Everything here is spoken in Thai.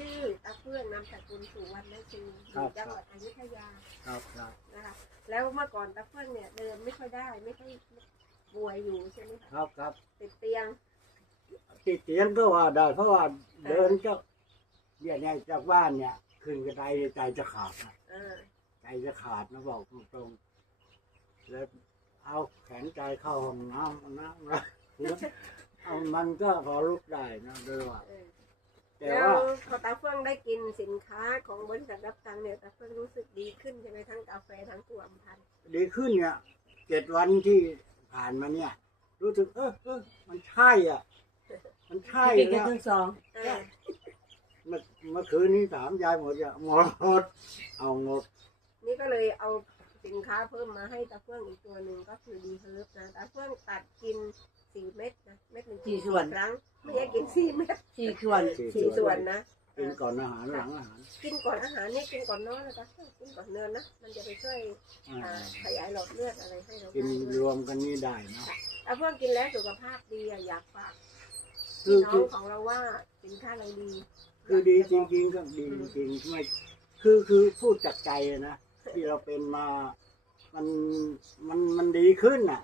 ชื่อตาเฟื่องนามสกุลสุวรรณชูอครัยู่บจังหวัดอยุธยาครับครับนะคะแล้วเมื่อก่อนตาเฟื่องเนี่ยเดินไม่ค่อยได้ไม่ค่อยป่วยอยู่ใช่ไหมคคะรับครับติดเตียง ติดเตียงก็ว่าได้เพราะว่าเดินก็เนี่ยเนี่ยจากบ้านเนี่ย ขึ้นกระไดใจจะขาดนะเออใจจะขาดนะบอกตรงๆแล้วเอาแขนใจเข้าห้องน้ำน้ำนะเอามันก็พอลุกได้นะโดยว่าเออ แต่แล้วว่าพอตาเฟื่องได้กินสินค้าของบริษัทรับตังค์เนี่ยตาเฟื่องรู้สึกดีขึ้นใช่ไหมทั้งกาแฟทั้งตัวอัมพันธ์ดีขึ้นเนี่ยเจ็ดวันที่ผ่านมาเนี่ย รู้สึกเออเออมันใช่อะ มันใช่กินกัแล้นวทั้งสองเออเมื่อเมื่อคืนนี้ถามยายหมดอะหมดเอาหมดนี่ก็เลยเอาสินค้าเพิ่มมาให้ตาเฟื่องอีกตัวหนึ่งก็คือดีเฮิร์บนะตาเฟื่องตัดกิน สี่เม็ดนะเม็ดหนึ่งกินสี่ครั้งไม่ใช่กินสี่เม็ดสี่ส่วนสี่ส่วนนะ กินก่อนอาหารหลังอาหาร กินก่อนอาหารเนี่ยกินก่อนนอนนะตาเฟื่องกินก่อนเนินนะมันจะไปช่วยอ่าอ่าขยายหลอดเลือดอะไรให้เรากินได้รวมกันนี่ได้เนาะตาเฟื่องกินแล้วสุขภาพดีอะอยากฝากคืพี่อน้คือองของเราว่าสินค้าเราดี คือดีจริงๆก็ดีจริงๆไม่คือคือพูดจากใจอะนะที่เราเป็นมามันมันมันดีขึ้นอะ